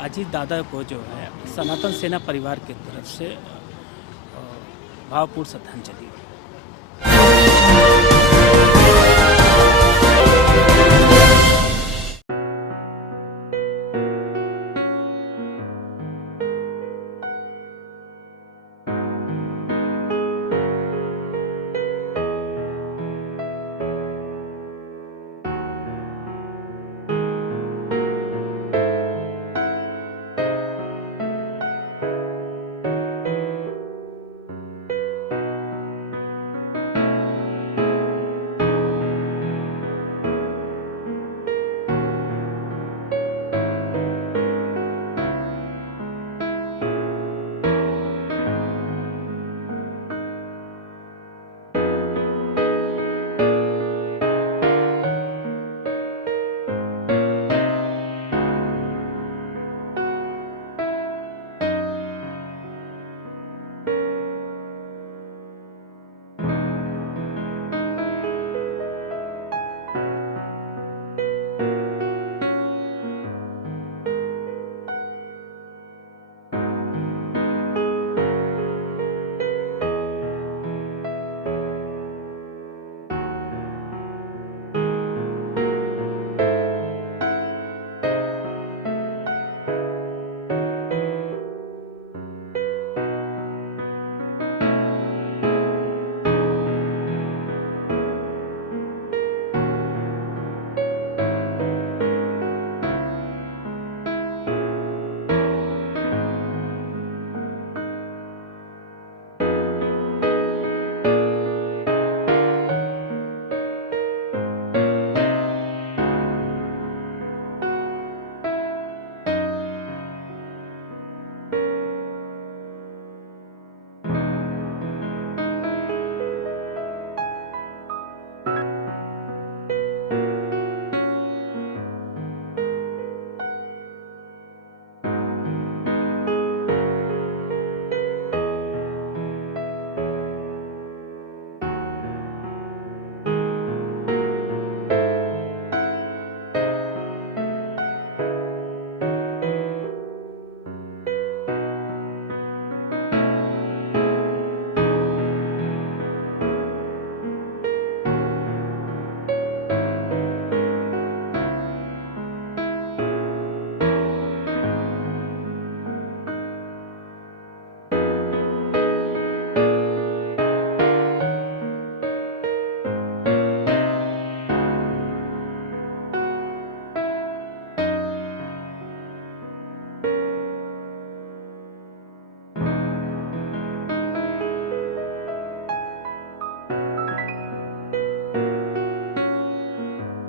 अजीत दादा को जो है सनातन सेना परिवार की तरफ से भावपूर्ण श्रद्धांजलि।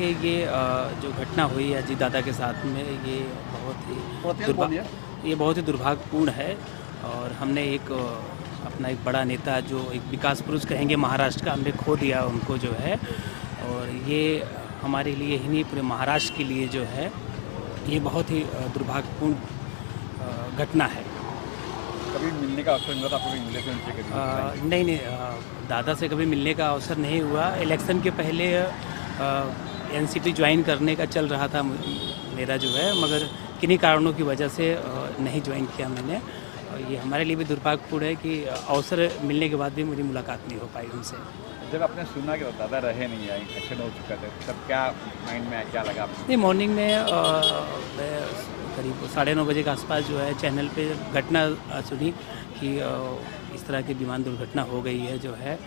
कि ये जो घटना हुई है अजीत दादा के साथ में ये बहुत ही दुर्भाग्यपूर्ण है। और हमने एक अपना एक बड़ा नेता जो एक विकास पुरुष कहेंगे महाराष्ट्र का, हमने खो दिया उनको जो है। और ये हमारे लिए ही नहीं पूरे महाराष्ट्र के लिए जो है ये बहुत ही दुर्भाग्यपूर्ण घटना है। कभी मिलने का अवसर मिला था आपको? मिले थे उनसे कभी? नहीं, दादा से कभी मिलने का अवसर नहीं हुआ। इलेक्शन के पहले एनसीपी ज्वाइन करने का चल रहा था मेरा जो है, मगर किन्हीं कारणों की वजह से नहीं ज्वाइन किया मैंने। और ये हमारे लिए भी दुर्भाग्यपूर्ण है कि अवसर मिलने के बाद भी मेरी मुलाकात नहीं हो पाई उनसे। जब आपने सुना कि दादा रहे नहीं, आए एक्शन हो चुका था, तब क्या माइंड में क्या लगा आपको? नहीं, मॉर्निंग में मैं करीब 9:30 बजे के आसपास जो है चैनल पे घटना सुनी कि इस तरह की विमान दुर्घटना हो गई है जो है।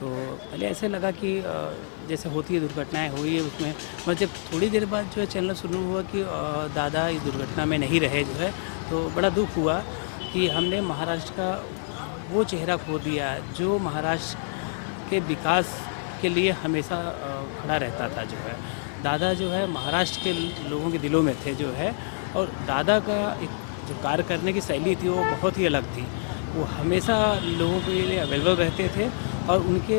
तो पहले ऐसे लगा कि जैसे होती है दुर्घटनाएं हुई है उसमें, मगर जब थोड़ी देर बाद जो है चैनल शुरू हुआ कि दादा इस दुर्घटना में नहीं रहे जो है, तो बड़ा दुख हुआ कि हमने महाराष्ट्र का वो चेहरा खो दिया जो महाराष्ट्र के विकास के लिए हमेशा खड़ा रहता था जो है। दादा जो है महाराष्ट्र के लोगों के दिलों में थे जो है। और दादा का एक जो कार्य करने की शैली थी वो बहुत ही अलग थी। वो हमेशा लोगों के लिए अवेलेबल रहते थे और उनके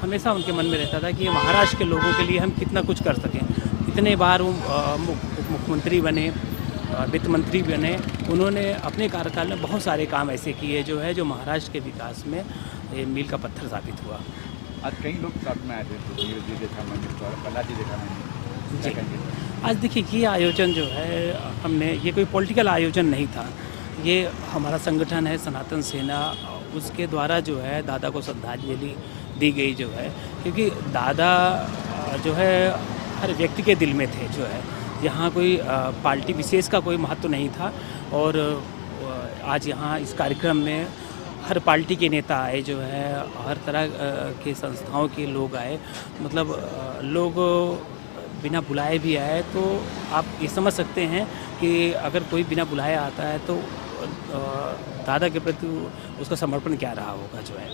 हमेशा उनके मन में रहता था कि महाराष्ट्र के लोगों के लिए हम कितना कुछ कर सकें। इतने बार वो मुख्यमंत्री बने, वित्त मंत्री बने, उन्होंने अपने कार्यकाल में बहुत सारे काम ऐसे किए जो है जो महाराष्ट्र के विकास में मील का पत्थर साबित हुआ। आज कई लोग साथ में आए थे, तो धीरे धीरे देखा मैंने, बालाजी देखा मैंने। जी, आज देखिए ये आयोजन जो है हमने ये कोई पॉलिटिकल आयोजन नहीं था। ये हमारा संगठन है सनातन सेना, उसके द्वारा जो है दादा को श्रद्धांजलि दी गई जो है, क्योंकि दादा जो है हर व्यक्ति के दिल में थे जो है। यहाँ कोई पार्टी विशेष का कोई महत्व नहीं था। और आज यहाँ इस कार्यक्रम में हर पार्टी के नेता आए जो है, हर तरह के संस्थाओं के लोग आए। मतलब लोग बिना बुलाए भी आए, तो आप ये समझ सकते हैं कि अगर कोई बिना बुलाए आता है तो दादा के प्रति उसका समर्पण क्या रहा होगा जो है।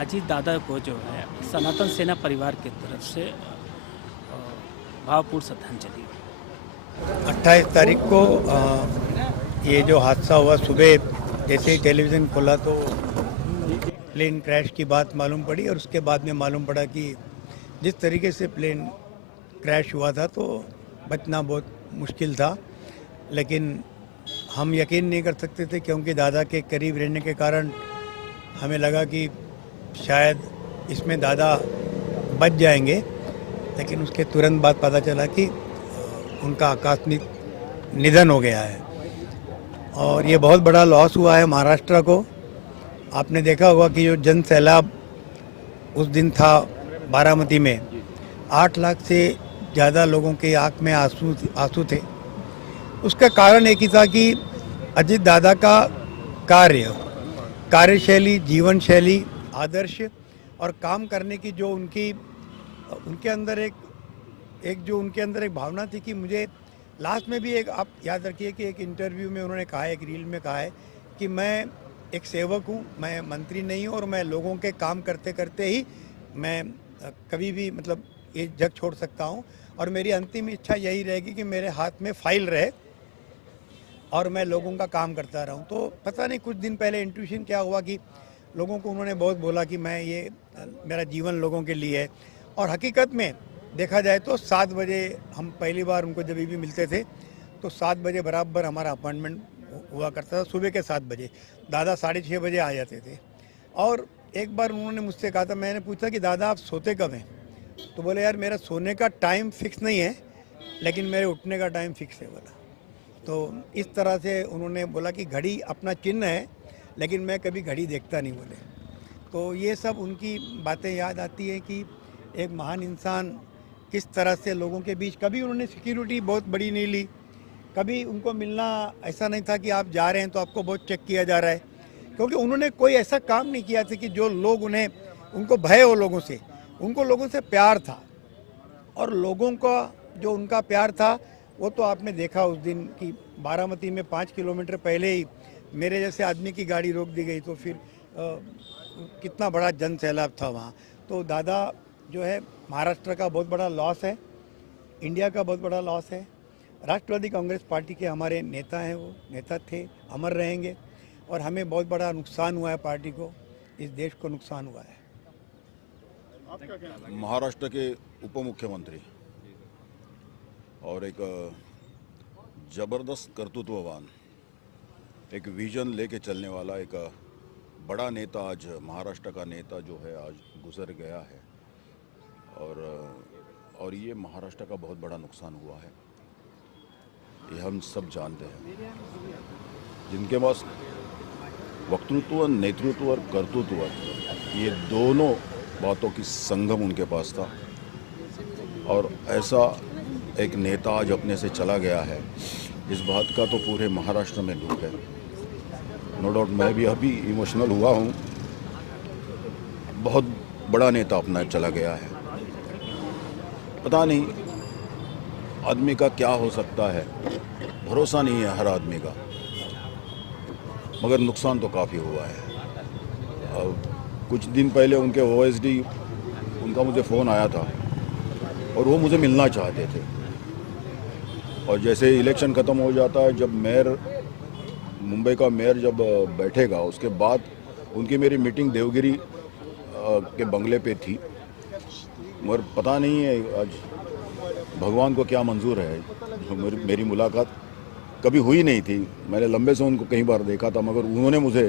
अजीत दादा को जो है सनातन सेना परिवार की तरफ से भावपूर्ण श्रद्धांजलि। 28 तारीख को ये जो हादसा हुआ, सुबह जैसे ही टेलीविज़न खोला तो प्लेन क्रैश की बात मालूम पड़ी, और उसके बाद में मालूम पड़ा कि जिस तरीके से प्लेन क्रैश हुआ था तो बचना बहुत मुश्किल था। लेकिन हम यकीन नहीं कर सकते थे, क्योंकि दादा के करीब रहने के कारण हमें लगा कि शायद इसमें दादा बच जाएंगे। लेकिन उसके तुरंत बाद पता चला कि उनका आकस्मिक निधन हो गया है, और ये बहुत बड़ा लॉस हुआ है महाराष्ट्र को। आपने देखा होगा कि जो जन सैलाब उस दिन था बारामती में, 8 लाख से ज़्यादा लोगों के आँख में आंसू थे। उसका कारण एक ही था कि अजीत दादा का कार्यशैली, जीवन शैली, आदर्श और काम करने की जो उनके अंदर एक भावना थी कि मुझे लास्ट में भी एक, आप याद रखिए कि एक इंटरव्यू में उन्होंने कहा है, एक रील में कहा है कि मैं एक सेवक हूँ, मैं मंत्री नहीं हूँ, और मैं लोगों के काम करते करते ही मैं कभी भी मतलब ये जग छोड़ सकता हूँ, और मेरी अंतिम इच्छा यही रहेगी कि मेरे हाथ में फाइल रहे और मैं लोगों का काम करता रहूं। तो पता नहीं कुछ दिन पहले इंट्यूशन क्या हुआ कि लोगों को उन्होंने बहुत बोला कि मैं ये मेरा जीवन लोगों के लिए है। और हकीकत में देखा जाए तो 7 बजे हम पहली बार उनको जब भी मिलते थे तो 7 बजे बराबर हमारा अपॉइंटमेंट हुआ करता था, सुबह के 7 बजे। दादा 6:30 बजे आ जाते थे। और एक बार उन्होंने मुझसे कहा था, मैंने पूछा कि दादा आप सोते कब हैं? तो बोले यार मेरा सोने का टाइम फिक्स नहीं है, लेकिन मेरे उठने का टाइम फिक्स है बोला। तो इस तरह से उन्होंने बोला कि घड़ी अपना चिन्ह है, लेकिन मैं कभी घड़ी देखता नहीं बोले। तो ये सब उनकी बातें याद आती हैं कि एक महान इंसान किस तरह से लोगों के बीच, कभी उन्होंने सिक्योरिटी बहुत बड़ी नहीं ली, कभी उनको मिलना ऐसा नहीं था कि आप जा रहे हैं तो आपको बहुत चेक किया जा रहा है, क्योंकि उन्होंने कोई ऐसा काम नहीं किया था कि जो लोग उनको भय हो लोगों से। उनको लोगों से प्यार था, और लोगों का जो उनका प्यार था वो तो आपने देखा उस दिन कि बारामती में 5 किलोमीटर पहले ही मेरे जैसे आदमी की गाड़ी रोक दी गई, तो फिर कितना बड़ा जन सैलाब था वहाँ। तो दादा जो है महाराष्ट्र का बहुत बड़ा लॉस है, इंडिया का बहुत बड़ा लॉस है। राष्ट्रवादी कांग्रेस पार्टी के हमारे नेता हैं, वो नेता थे, अमर रहेंगे, और हमें बहुत बड़ा नुकसान हुआ है, पार्टी को, इस देश को नुकसान हुआ है। महाराष्ट्र के उप मुख्यमंत्री और एक ज़बरदस्त कर्तृत्ववान, एक विजन लेके चलने वाला एक बड़ा नेता, आज महाराष्ट्र का नेता जो है आज गुजर गया है। और ये महाराष्ट्र का बहुत बड़ा नुकसान हुआ है, ये हम सब जानते हैं। जिनके पास वक्तृत्व, नेतृत्व और कर्तृत्व, ये दोनों बातों की संगम उनके पास था, और ऐसा एक नेता आज अपने से चला गया है, इस बात का तो पूरे महाराष्ट्र में दुख है। नो डाउट मैं भी अभी इमोशनल हुआ हूँ। बहुत बड़ा नेता अपना चला गया है। पता नहीं आदमी का क्या हो सकता है, भरोसा नहीं है हर आदमी का, मगर नुकसान तो काफ़ी हुआ है। कुछ दिन पहले उनके OSD उनका मुझे फ़ोन आया था, और वो मुझे मिलना चाहते थे। और जैसे इलेक्शन ख़त्म हो जाता है, जब मुंबई का मेयर जब बैठेगा, उसके बाद उनकी मेरी मीटिंग देवगिरी के बंगले पे थी। मगर पता नहीं है आज भगवान को क्या मंजूर है, जो मेरी मुलाकात कभी हुई नहीं थी। मैंने लंबे से उनको कई बार देखा था, मगर उन्होंने मुझे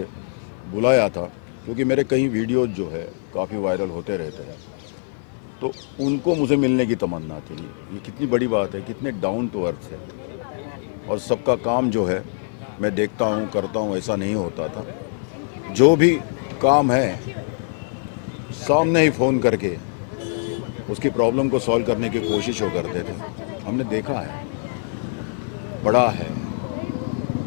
बुलाया था, क्योंकि मेरे कई वीडियोज़ जो है काफ़ी वायरल होते रहते हैं। तो उनको मुझे मिलने की तमन्ना थी। ये कितनी बड़ी बात है, कितने डाउन टू अर्थ है। और सबका काम जो है मैं देखता हूँ, करता हूँ, ऐसा नहीं होता था। जो भी काम है सामने ही फ़ोन करके उसकी प्रॉब्लम को सॉल्व करने की कोशिश वो करते थे। हमने देखा है, पढ़ा है,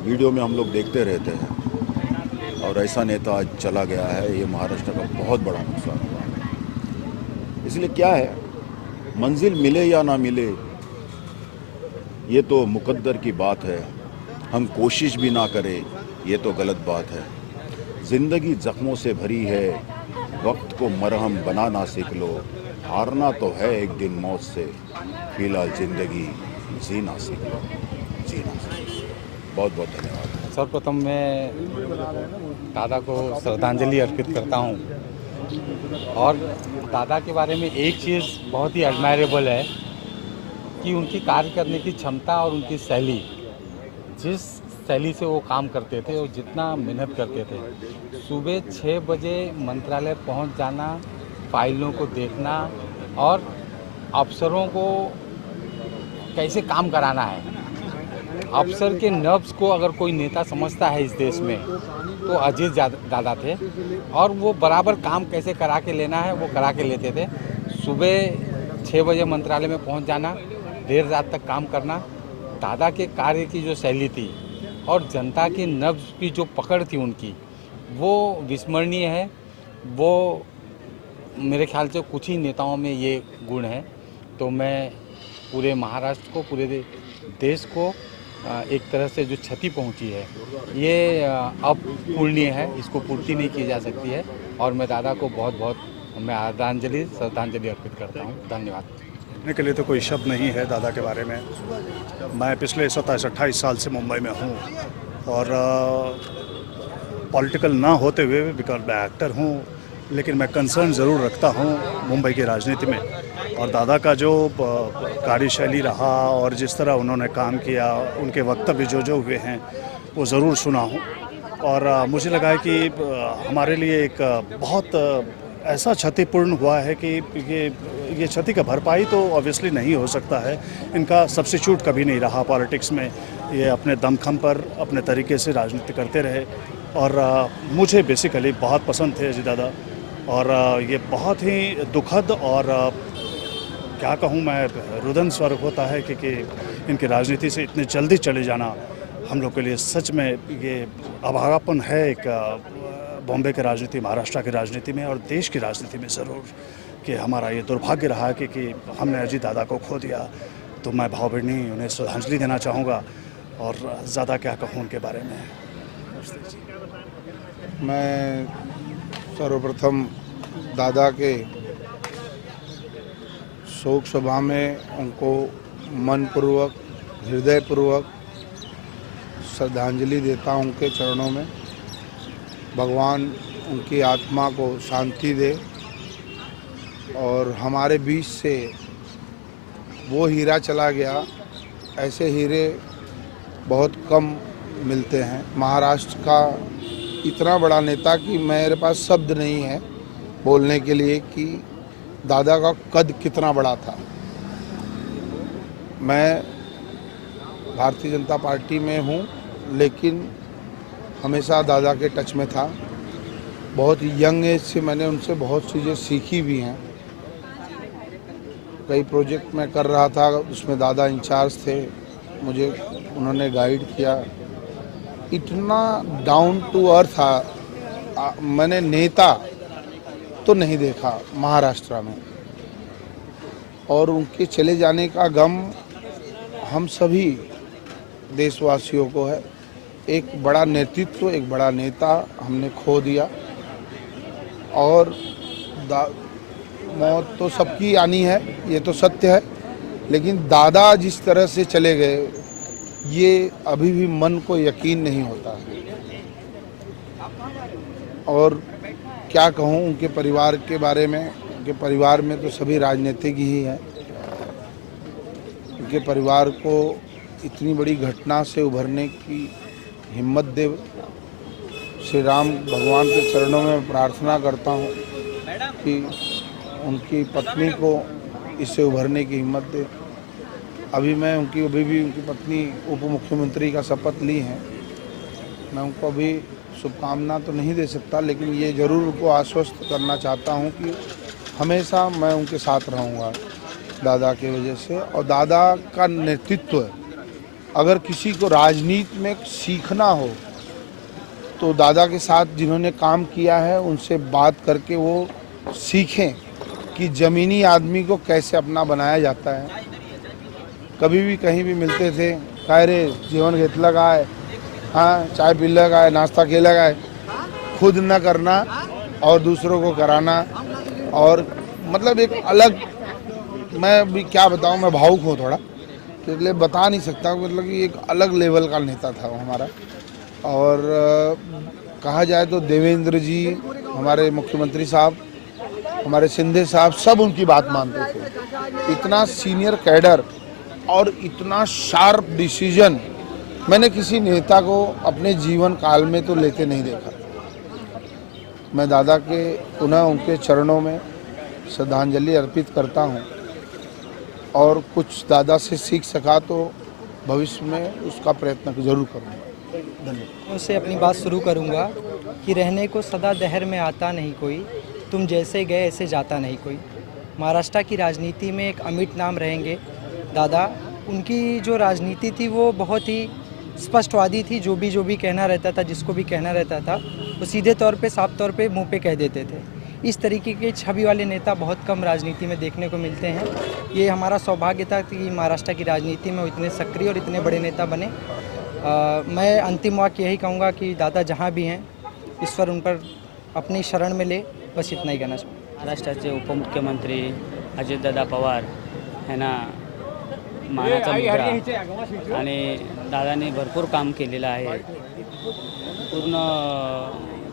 वीडियो में हम लोग देखते रहते हैं। और ऐसा नेता आज चला गया है, ये महाराष्ट्र का बहुत बड़ा नुकसान हुआ है। इसलिए क्या है, मंजिल मिले या ना मिले ये तो मुकद्दर की बात है। हम कोशिश भी ना करें ये तो गलत बात है। ज़िंदगी ज़ख्मों से भरी है, वक्त को मरहम बनाना सीख लो। हारना तो है एक दिन मौत से, फिलहाल ज़िंदगी जीना सीख लो, जीना सीख लो। बहुत बहुत धन्यवाद। सर्वप्रथम मैं दादा को श्रद्धांजलि अर्पित करता हूँ। और दादा के बारे में एक चीज़ बहुत ही एडमायरेबल है कि उनकी कार्य करने की क्षमता और उनकी शैली, जिस शैली से वो काम करते थे और जितना मेहनत करते थे। सुबह 6 बजे मंत्रालय पहुंच जाना, फाइलों को देखना और अफसरों को कैसे काम कराना है। अफसर के नब्ज़ को अगर कोई नेता समझता है इस देश में तो अजीत दादा थे। और वो बराबर काम कैसे करा के लेना है वो करा के लेते थे। सुबह 6 बजे मंत्रालय में पहुंच जाना, देर रात तक काम करना। दादा के कार्य की जो शैली थी और जनता की नब्ज़ की जो पकड़ थी उनकी, वो विस्मरणीय है। वो मेरे ख्याल से कुछ ही नेताओं में ये गुण है। तो मैं पूरे महाराष्ट्र को, पूरे देश को एक तरह से जो क्षति पहुंची है ये अपूरणीय है, इसको पूर्ति नहीं की जा सकती है। और मैं दादा को बहुत बहुत मैं श्रद्धांजलि अर्पित करता हूं। धन्यवाद। कहने के लिए तो कोई शब्द नहीं है दादा के बारे में। मैं पिछले 27-28 साल से मुंबई में हूँ और पॉलिटिकल ना होते हुए बिकॉज मैं एक्टर हूँ, लेकिन मैं कंसर्न ज़रूर रखता हूँ मुंबई की राजनीति में। और दादा का जो कार्यशैली रहा और जिस तरह उन्होंने काम किया, उनके वक्तव्य जो हुए हैं वो ज़रूर सुना हूँ। और मुझे लगा है कि हमारे लिए एक बहुत ऐसा क्षतिपूर्ण हुआ है कि ये क्षति का भरपाई तो ऑब्वियसली नहीं हो सकता है। इनका सब्स्टिट्यूट कभी नहीं रहा पॉलिटिक्स में। ये अपने दमखम पर अपने तरीके से राजनीति करते रहे और मुझे बेसिकली बहुत पसंद थे अजीत दादा। और ये बहुत ही दुखद और क्या कहूँ मैं, रुदन स्वर्ग होता है कि इनकी राजनीति से इतने जल्दी चले जाना हम लोग के लिए सच में ये अभागापन है। एक बॉम्बे की राजनीति, महाराष्ट्र की राजनीति में और देश की राजनीति में ज़रूर कि हमारा ये दुर्भाग्य रहा कि हमने अजीत दादा को खो दिया। तो मैं भावभीनी उन्हें श्रद्धांजलि देना चाहूँगा और ज़्यादा क्या कहूँ उनके बारे में। मैं सर्वप्रथम दादा के शोक सभा में उनको मनपूर्वक, हृदयपूर्वक श्रद्धांजलि देता हूं उनके चरणों में। भगवान उनकी आत्मा को शांति दे और हमारे बीच से वो हीरा चला गया। ऐसे हीरे बहुत कम मिलते हैं। महाराष्ट्र का इतना बड़ा नेता कि मेरे पास शब्द नहीं है बोलने के लिए कि दादा का कद कितना बड़ा था। मैं भारतीय जनता पार्टी में हूँ, लेकिन हमेशा दादा के टच में था। बहुत यंग एज से मैंने उनसे बहुत चीज़ें सीखी भी हैं। कई प्रोजेक्ट मैं कर रहा था, उसमें दादा इंचार्ज थे, मुझे उन्होंने गाइड किया। इतना डाउन टू अर्थ था, मैंने नेता तो नहीं देखा महाराष्ट्र में। और उनके चले जाने का गम हम सभी देशवासियों को है। एक बड़ा नेतृत्व, एक बड़ा नेता हमने खो दिया। और मौत तो सबकी आनी है, ये तो सत्य है, लेकिन दादा जिस तरह से चले गए ये अभी भी मन को यकीन नहीं होता है। और क्या कहूँ उनके परिवार के बारे में। उनके परिवार में तो सभी राजनीतिक ही हैं। उनके परिवार को इतनी बड़ी घटना से उभरने की हिम्मत दे। श्री राम भगवान के चरणों में प्रार्थना करता हूँ कि उनकी पत्नी को इससे उभरने की हिम्मत दे। अभी भी उनकी पत्नी उप मुख्यमंत्री का शपथ ली है। मैं उनको अभी शुभकामना तो नहीं दे सकता, लेकिन ये ज़रूर उनको आश्वस्त करना चाहता हूँ कि हमेशा मैं उनके साथ रहूँगा दादा की वजह से। और दादा का नेतृत्व, अगर किसी को राजनीति में सीखना हो तो दादा के साथ जिन्होंने काम किया है उनसे बात करके वो सीखें कि ज़मीनी आदमी को कैसे अपना बनाया जाता है। कभी भी कहीं भी मिलते थे, कह रे जीवन घेतला काय, हाँ चाय पीला काय, नाश्ता केला काय, खुद न करना और दूसरों को कराना। और मतलब एक अलग, मैं भी क्या बताऊं, मैं भावुक हूँ थोड़ा, तो इसलिए बता नहीं सकता। मतलब कि एक अलग लेवल का नेता था वो हमारा। और कहा जाए तो देवेंद्र जी, हमारे मुख्यमंत्री साहब, हमारे शिंदे साहब, सब उनकी बात मानते थे। इतना सीनियर कैडर और इतना शार्प डिसीजन मैंने किसी नेता को अपने जीवन काल में तो लेते नहीं देखा। मैं दादा के पुनः उनके चरणों में श्रद्धांजलि अर्पित करता हूं, और कुछ दादा से सीख सका तो भविष्य में उसका प्रयत्न जरूर करूँगा। धन्यवाद। उससे अपनी बात शुरू करूंगा कि रहने को सदा दहर में आता नहीं कोई, तुम जैसे गए ऐसे जाता नहीं कोई। महाराष्ट्र की राजनीति में एक अमिट नाम रहेंगे दादा। उनकी जो राजनीति थी वो बहुत ही स्पष्टवादी थी। जो भी कहना रहता था, जिसको भी कहना रहता था, वो सीधे तौर पे, साफ तौर पे मुंह पे कह देते थे। इस तरीके के छवि वाले नेता बहुत कम राजनीति में देखने को मिलते हैं। ये हमारा सौभाग्य था कि महाराष्ट्र की राजनीति में वो इतने सक्रिय और इतने बड़े नेता बने। मैं अंतिम वाक्य यही कहूँगा कि दादा जहाँ भी हैं, ईश्वर उन पर अपनी शरण में ले, बस इतना ही कहना चाहूँगा। महाराष्ट्राचे उपमुख्यमंत्री अजितदादा पवार यांना मानाचा मुद्रा आणि दादांनी भरपूर काम केलेलं आहे। पूर्ण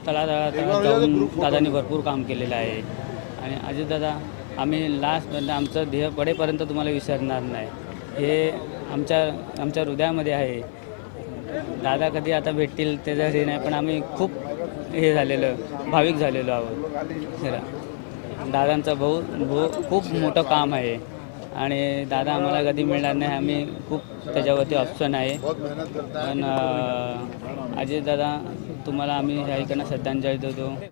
तळागाळात जाऊन दादांनी भरपूर काम केलेलं आहे। आणि अजितदादा, आम्ही लास्टपर्यंत आमचं ध्येय पडेपर्यंत तुम्हाला विसरणार नाही, हे आमच्या हृदयामध्ये आहे। दादा कधी आता भेटतील त्याचं हे नाही, पण आम्ही खूप हे झालेलं, भाविक झालेलो आहोत। दादांचं खूप मोठं काम आहे आणि दादा आम्हाला कधी मिळणार नाही, आम्ही खूप त्याच्यावरती ऑप्शन आहे। पण अजितदादा, तुम्हाला आम्ही ह्या इकडनं श्रद्धांजली देतो।